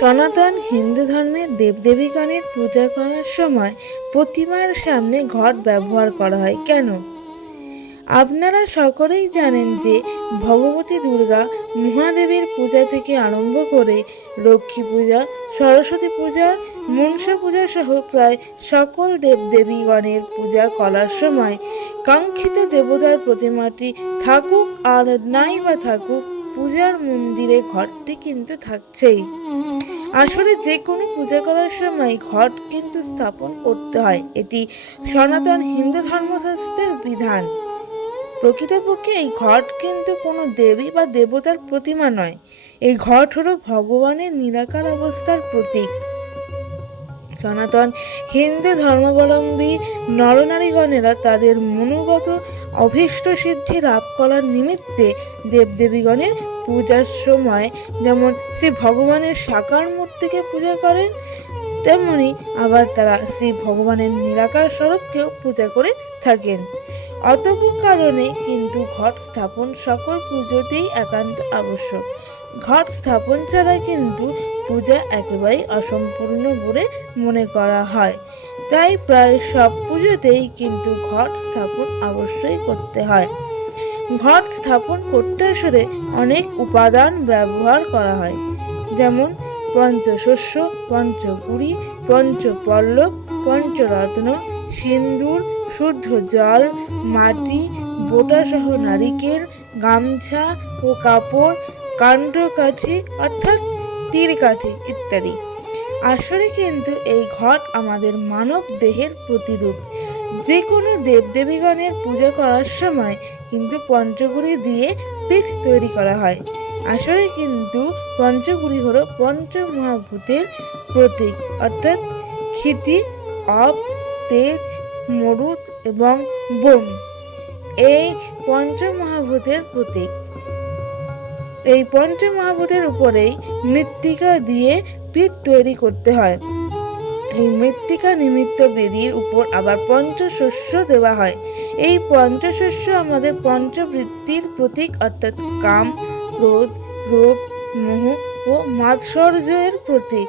সনাতন হিন্দু ধর্মে দেবদেবীগণের পূজা করার সময় প্রতিমার সামনে ঘট ব্যবহার করা হয় কেন? আপনারা সকলেই জানেন যে ভগবতী দুর্গা মহাদেবীর পূজা থেকে আরম্ভ করে লক্ষ্মী পূজা, সরস্বতী পূজা, মনসা পূজা সহ প্রায় সকল দেবদেবীগণের পূজা করার সময় কাঙ্ক্ষিত দেবতার প্রতিমাটি থাকুক আর নাই বা থাকুক, পূজার মন্দিরে ঘটটি কিন্তু থাকছেই। আসলে যে কোনো পূজা করার সময় ঘট কিন্তু স্থাপন করতে হয়, এটি সনাতন হিন্দু ধর্মশাস্ত্রের বিধান। প্রকৃতপক্ষে এই ঘট কিন্তু কোনো দেবী বা দেবতার প্রতিমা নয়, এই ঘট হলো ভগবানের নিরাকার অবস্থার প্রতীক। সনাতন হিন্দু ধর্মাবলম্বী নরনারীগণেরা তাদের মনোগত অভীষ্ট সিদ্ধি লাভ করার নিমিত্তে দেবদেবীগণের পূজার সময় যেমন শ্রী ভগবানের সাকার মূর্তিকে পূজা করেন, তেমনি আবার তারা শ্রী ভগবানের নিরাকার স্বরূপকেও পূজা করে থাকেন। অতঃ কারণে কিন্তু ঘট স্থাপন সকল পুজোতেই একান্ত আবশ্যক। ঘট স্থাপন ছাড়া কিন্তু পূজা একেবারেই অসম্পূর্ণ বলে মনে করা হয়। তাই প্রায় সব পুজোতেই কিন্তু ঘট স্থাপন অবশ্যই করতে হয়। ঘট স্থাপন করতে আসলে অনেক উপাদান ব্যবহার করা হয়, যেমন পঞ্চশস্য, পঞ্চপুরী, পঞ্চপল্লব, পঞ্চরত্ন, সিন্দুর, শুদ্ধ জল, মাটি, বোটাসহ নারিকেল, গামছা ও কাপড়, কাণ্ডকাঠি অর্থাৎ তীরকাঠি ইত্যাদি। আসলে কিন্তু এই ঘট আমাদের মানব দেহের প্রতিরূপ। যে কোনো দেবদেবীগণের পূজা করার সময় কিন্তু পঞ্চগুড়ি দিয়ে পিঠ তৈরি করা হয়। আসলে কিন্তু পঞ্চগুড়ি হলো পঞ্চমহাভূতের প্রতীক, অর্থাৎ ক্ষিতি, অপ, তেজ, মরুত এবং বোম এই পঞ্চমহাভূতের প্রতীক। এই পঞ্চমহাভূতের উপরেই মৃত্তিকা দিয়ে পিঠ তৈরি করতে হয়। এই মৃত্তিকা নিমিত্ত বেদির উপর আবার পঞ্চশস্য দেওয়া হয়। এই পঞ্চশস্য আমাদের পঞ্চবৃত্তির প্রতীক, অর্থাৎ কাম, ক্রোধ, লোভ, মোহ ও মাৎসর্যের প্রতীক।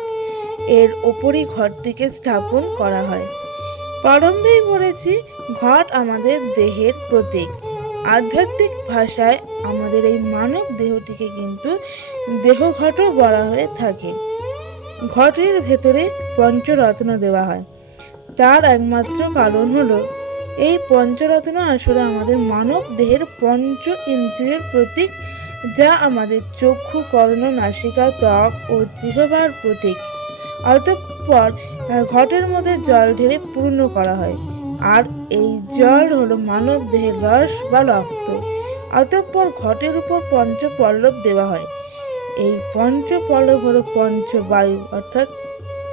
এর ওপরই ঘটটিকে স্থাপন করা হয়। প্রারম্ভেই বলেছি, ঘট আমাদের দেহের প্রতীক। আধ্যাত্মিক ভাষায় আমাদের এই মানব দেহটিকে কিন্তু দেহঘটও বলা হয়ে থাকে। ঘটের ভেতরে পঞ্চরত্ন দেওয়া হয়। তার একমাত্র কারণ হলো এই পঞ্চরত্ন আসলে আমাদের মানব দেহের পঞ্চ ইন্দ্রিয়ের প্রতীক, যা আমাদের চক্ষু, কর্ণ, নাসিকা, ত্বক ও জিহ্বার প্রতীক। অতঃপর ঘটের মধ্যে জল ঢেলে পূর্ণ করা হয়, আর এই জল হলো মানব দেহের রস বা রক্ত। অতঃপর ঘটের উপর পঞ্চপল্লব দেওয়া হয়। এই পঞ্চপল্লব হলো পঞ্চবায়ু, অর্থাৎ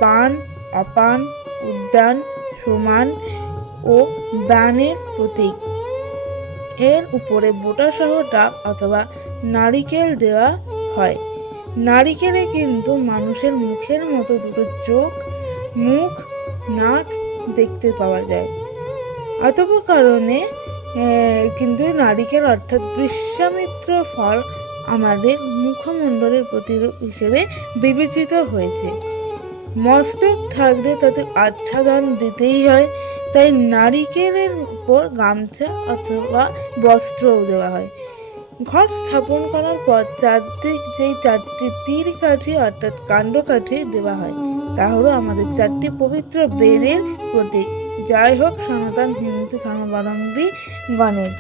পান, অপান, উদ্যান, সমান ও ব্যানের প্রতীক। এর উপরে বোটাসহ ডাব অথবা নারিকেল দেওয়া হয়। নারিকেলে কিন্তু মানুষের মুখের মতো দুটো চোখ, মুখ, নাক দেখতে পাওয়া যায়। অতঃ কারণে কিন্তু নারিকেল অর্থাৎ বিশ্বামিত্র ফল আমাদের মুখমণ্ডলের প্রতিরূপ হিসেবে বিবেচিত হয়েছে। মস্তক থাকলে তাতে আচ্ছাদন দিতেই হয়, তাই নারিকেলের উপর গামছা অথবা বস্ত্রও দেওয়া হয়। ঘট স্থাপন করার পর চারদিক যেই চারটি তীর কাঠি অর্থাৎ কাণ্ডকাঠি দেওয়া হয়, তা হলো আমাদের চারটি পবিত্র বেদের প্রতীক। জয় হোক সনাতন হিন্দু ধর্মাবলম্বী গণের।